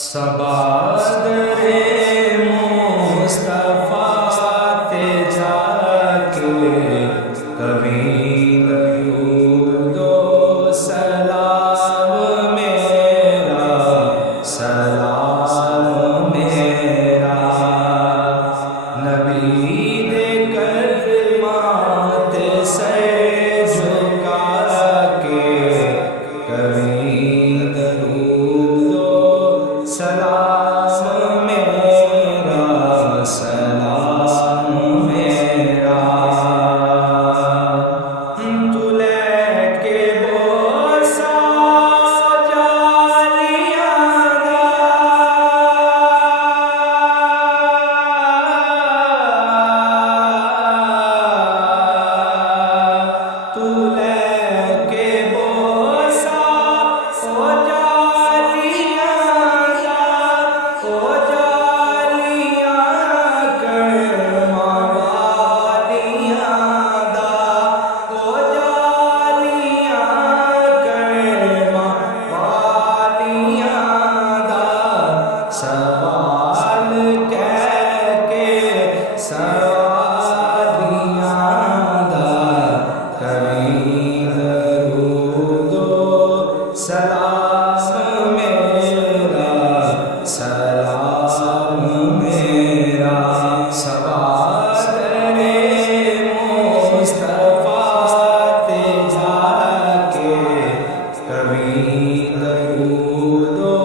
सबादरे मुस्तफा ते जाके कभी दरूदो सलाम मेरा, सलाम मेरा। नबी दे कदमात से झुका के कभी दरूदो सलाम मेरा, सलाम मेरा। तू लेके बोसा जालियां तू लेके बोसा हो जालियां सवाल कह के सवालियां दा कभी दरूदो सलाम मेरा, सलाम मेरा। सबादरे मुस्तफा ते जाके कभी दरूदो